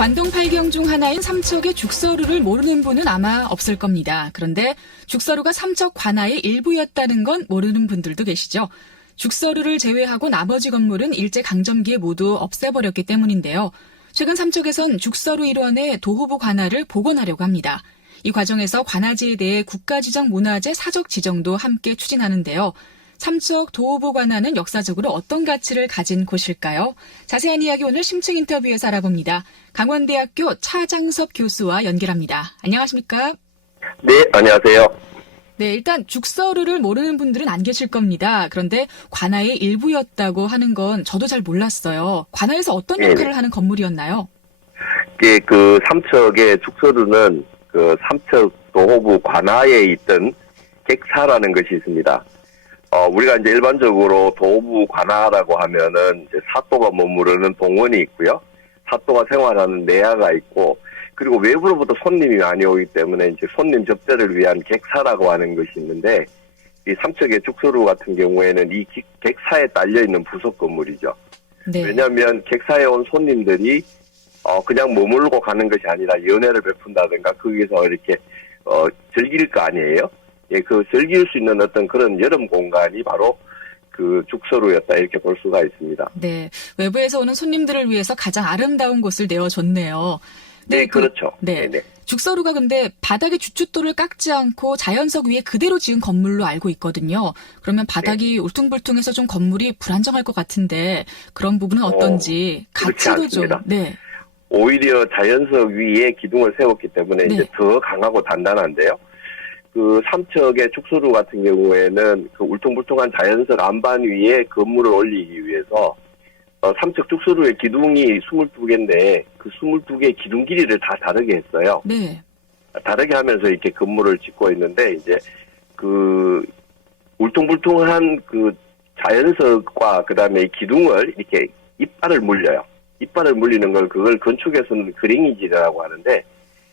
관동 8경 중 하나인 삼척의 죽서루를 모르는 분은 아마 없을 겁니다. 그런데 죽서루가 삼척 관아의 일부였다는 건 모르는 분들도 계시죠. 죽서루를 제외하고 나머지 건물은 일제강점기에 모두 없애버렸기 때문인데요. 최근 삼척에선 죽서루 일원의 도호부 관아를 복원하려고 합니다. 이 과정에서 관아지에 대해 국가지정문화재 사적 지정도 함께 추진하는데요. 삼척 도호부 관아는 역사적으로 어떤 가치를 가진 곳일까요? 자세한 이야기 오늘 심층 인터뷰에서 알아봅니다. 강원대학교 차장섭 교수와 연결합니다. 안녕하십니까? 네, 안녕하세요. 네, 일단 죽서루를 모르는 분들은 안 계실 겁니다. 그런데 관아의 일부였다고 하는 건 저도 잘 몰랐어요. 관아에서 어떤 역할을 하는 건물이었나요? 그 삼척의 죽서루는 그 삼척 도호부 관아에 있던 객사라는 것이 있습니다. 우리가 이제 일반적으로 도호부 관아라고 하면은 이제 사또가 머무르는 동원이 있고요. 사또가 생활하는 내야가 있고, 그리고 외부로부터 손님이 많이 오기 때문에 이제 손님 접대를 위한 객사라고 하는 것이 있는데, 이 삼척의 죽서루 같은 경우에는 이 객사에 딸려 있는 부속 건물이죠. 네. 왜냐하면 객사에 온 손님들이 그냥 머물고 가는 것이 아니라 연회를 베푼다든가 거기서 이렇게 즐길 거 아니에요. 예, 그 즐길 수 있는 어떤 그런 여름 공간이 바로 그 죽서루였다 이렇게 볼 수가 있습니다. 네, 외부에서 오는 손님들을 위해서 가장 아름다운 곳을 내어줬네요. 네, 그렇죠. 네. 네네. 죽서루가 근데 바닥에 주춧돌을 깎지 않고 자연석 위에 그대로 지은 건물로 알고 있거든요. 그러면 바닥이 울퉁불퉁해서 좀 건물이 불안정할 것 같은데 그런 부분은 어떤지 가치도 좀. 네. 오히려 자연석 위에 기둥을 세웠기 때문에 네. 이제 더 강하고 단단한데요. 그 삼척의 죽서루 같은 경우에는 그 울퉁불퉁한 자연석 안반 위에 건물을 올리기 위해서 삼척 죽서루의 기둥이 22개인데 그 22개의 기둥 길이를 다 다르게 했어요. 네. 다르게 하면서 이렇게 건물을 짓고 있는데 이제 그 울퉁불퉁한 그 자연석과 그다음에 기둥을 이렇게 이빨을 물려요. 이빨을 물리는 걸 그걸 건축에서는 그랭이질이라고 하는데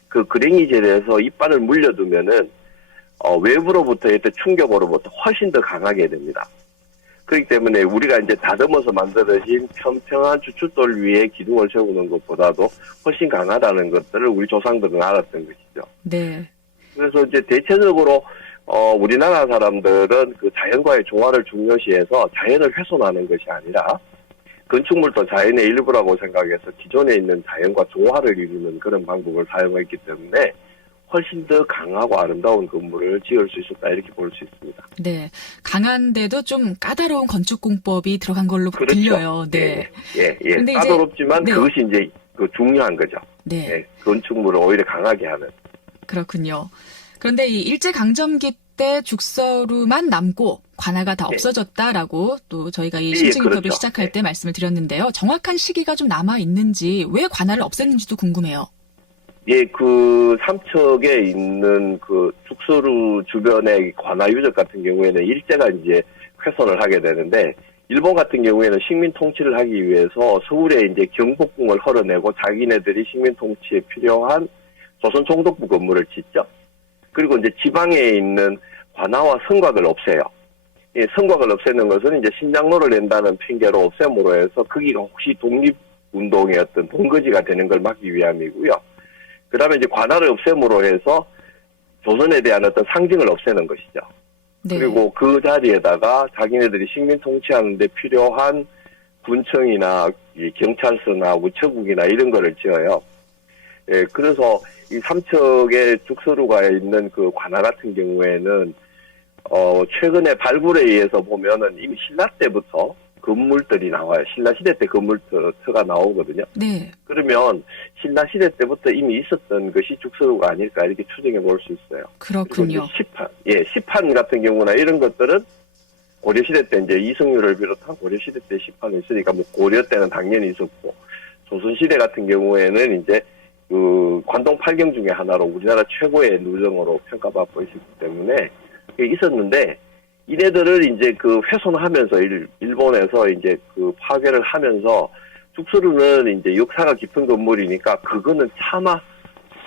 그 그랭이질에서 이빨을 물려두면은 외부로부터 일단 충격으로부터 훨씬 더 강하게 됩니다. 그렇기 때문에 우리가 이제 다듬어서 만들어진 평평한 주춧돌 위에 기둥을 세우는 것보다도 훨씬 강하다는 것들을 우리 조상들은 알았던 것이죠. 네. 그래서 이제 대체적으로 우리나라 사람들은 그 자연과의 조화를 중요시해서 자연을 훼손하는 것이 아니라 건축물도 자연의 일부라고 생각해서 기존에 있는 자연과 조화를 이루는 그런 방법을 사용했기 때문에 훨씬 더 강하고 아름다운 건물을 지을 수 있었다 이렇게 볼 수 있습니다. 네, 강한데도 좀 까다로운 건축 공법이 들어간 걸로 그렇죠. 들려요. 네. 예. 근데 까다롭지만 네. 그것이 이제 그 중요한 거죠. 네. 예, 건축물을 오히려 강하게 하는. 그렇군요. 그런데 이 일제강점기 때 죽서루만 남고 관아가 다 없어졌다라고 또 저희가 이 심층 인터뷰 그렇죠. 시작할 때 말씀을 드렸는데요. 정확한 시기가 좀 남아 있는지 왜 관아를 없앴는지도 궁금해요. 예, 그 삼척에 있는 그 죽서루 주변의 관아 유적 같은 경우에는 일제가 이제 훼손을 하게 되는데 일본 같은 경우에는 식민 통치를 하기 위해서 서울에 이제 경복궁을 헐어내고 자기네들이 식민 통치에 필요한 조선 총독부 건물을 짓죠. 그리고 이제 지방에 있는 관아와 성곽을 없애요. 예, 성곽을 없애는 것은 이제 신장로를 낸다는 핑계로 없앰으로 해서 거기가 혹시 독립운동의 어떤 본거지가 되는 걸 막기 위함이고요. 그 다음에 이제 관아를 없앰으로 해서 조선에 대한 어떤 상징을 없애는 것이죠. 네. 그리고 그 자리에다가 자기네들이 식민 통치하는데 필요한 군청이나 경찰서나 우체국이나 이런 거를 지어요. 예, 그래서 이 삼척의 죽서루가 있는 그 관아 같은 경우에는 최근에 발굴에 의해서 보면은 이미 신라 때부터 건물들이 나와요. 신라시대 때 건물터가 나오거든요. 네. 그러면 신라시대 때부터 이미 있었던 것이 죽서루가 아닐까 이렇게 추정해 볼 수 있어요. 그렇군요. 시판 같은 경우나 이런 것들은 고려시대 때 이제 이승유를 비롯한 고려시대 때 시판이 있으니까 뭐 고려 때는 당연히 있었고 조선시대 같은 경우에는 이제 그 관동 8경 중에 하나로 우리나라 최고의 누정으로 평가받고 있었기 때문에 그게 있었는데 이네들을 이제 그 훼손하면서 일본에서 이제 그 파괴를 하면서 죽서루는 이제 역사가 깊은 건물이니까 그거는 차마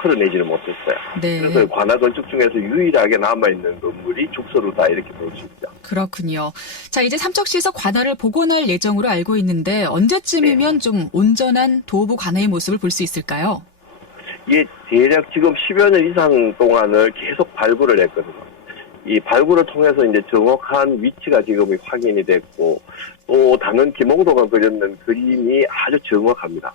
풀어내지는 못했어요. 네. 그래서 관아 건축 중에서 유일하게 남아있는 건물이 죽서루다 이렇게 볼 수 있죠. 그렇군요. 자, 이제 삼척시에서 관아를 복원할 예정으로 알고 있는데 언제쯤이면 좀 온전한 도호부 관아의 모습을 볼 수 있을까요? 이게 대략 지금 10여 년 이상 동안을 계속 발굴을 했거든요. 이 발굴을 통해서 이제 정확한 위치가 지금 확인이 됐고, 또 다른 김홍도가 그렸는 그림이 아주 정확합니다.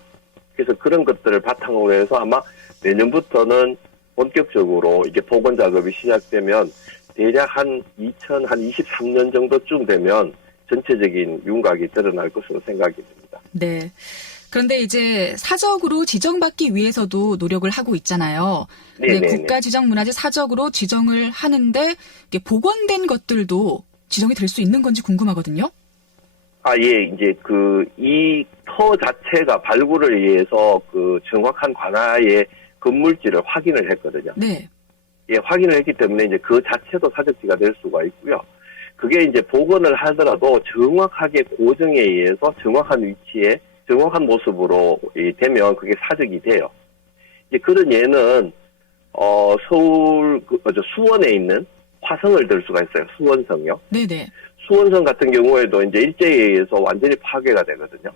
그래서 그런 것들을 바탕으로 해서 아마 내년부터는 본격적으로 이게 복원 작업이 시작되면 대략 한 2023년 정도쯤 되면 전체적인 윤곽이 드러날 것으로 생각이 됩니다. 네. 그런데 이제 사적으로 지정받기 위해서도 노력을 하고 있잖아요. 네, 국가지정문화재 사적으로 지정을 하는데 이게 복원된 것들도 지정이 될 수 있는 건지 궁금하거든요. 예, 이제 이 터 자체가 발굴을 위해서 정확한 관아의 건물지를 확인을 했거든요. 네. 예, 확인을 했기 때문에 이제 그 자체도 사적지가 될 수가 있고요. 그게 이제 복원을 하더라도 정확하게 고정에 의해서 정확한 위치에 정확한 모습으로 되면 그게 사적이 돼요. 이제 그런 예는 서울 수원에 있는 화성을 들 수가 있어요. 수원성요. 네네. 수원성 같은 경우에도 이제 일제에 의해서 완전히 파괴가 되거든요.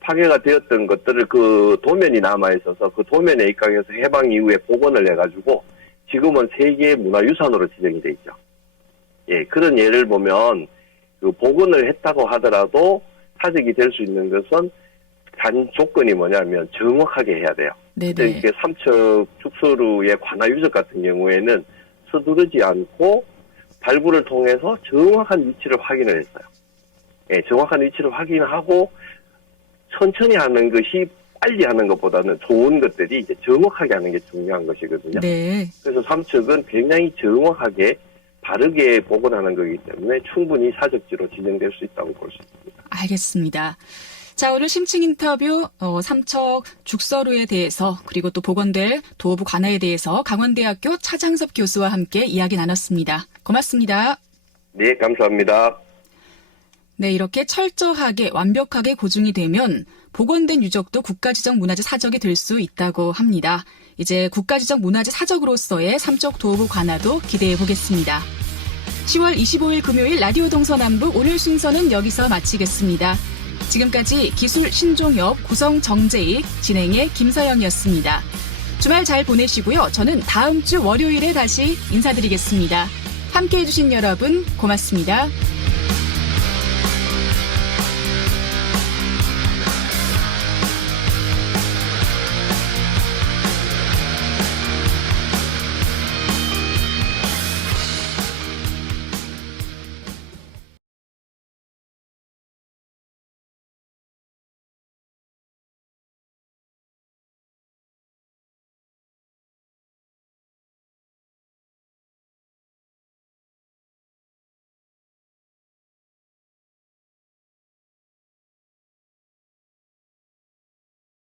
파괴가 되었던 것들을 그 도면이 남아 있어서 그 도면에 입각해서 해방 이후에 복원을 해가지고 지금은 세계 문화유산으로 지정이 돼 있죠. 예, 그런 예를 보면 그 복원을 했다고 하더라도 사적이 될 수 있는 것은 단 조건이 뭐냐면 정확하게 해야 돼요. 네네. 이게 삼척 죽서루의 관아 유적 같은 경우에는 서두르지 않고 발굴을 통해서 정확한 위치를 확인을 했어요. 예, 정확한 위치를 확인하고 천천히 하는 것이 빨리 하는 것보다는 좋은 것들이 이제 정확하게 하는 게 중요한 것이거든요. 네. 그래서 삼척은 굉장히 정확하게 바르게 복원하는 거기 때문에 충분히 사적지로 지정될 수 있다고 볼 수 있습니다. 알겠습니다. 자, 오늘 심층 인터뷰 삼척 죽서루에 대해서 그리고 또 복원될 도호부 관아에 대해서 강원대학교 차장섭 교수와 함께 이야기 나눴습니다. 고맙습니다. 네, 감사합니다. 네, 이렇게 철저하게 완벽하게 고증이 되면 복원된 유적도 국가지정 문화재 사적이 될 수 있다고 합니다. 이제 국가지정 문화재 사적으로서의 삼척 도호부 관아도 기대해 보겠습니다. 10월 25일 금요일 라디오 동서남북 오늘 순서는 여기서 마치겠습니다. 지금까지 기술 신종엽, 구성 정재익, 진행의 김서영이었습니다. 주말 잘 보내시고요. 저는 다음 주 월요일에 다시 인사드리겠습니다. 함께해 주신 여러분 고맙습니다.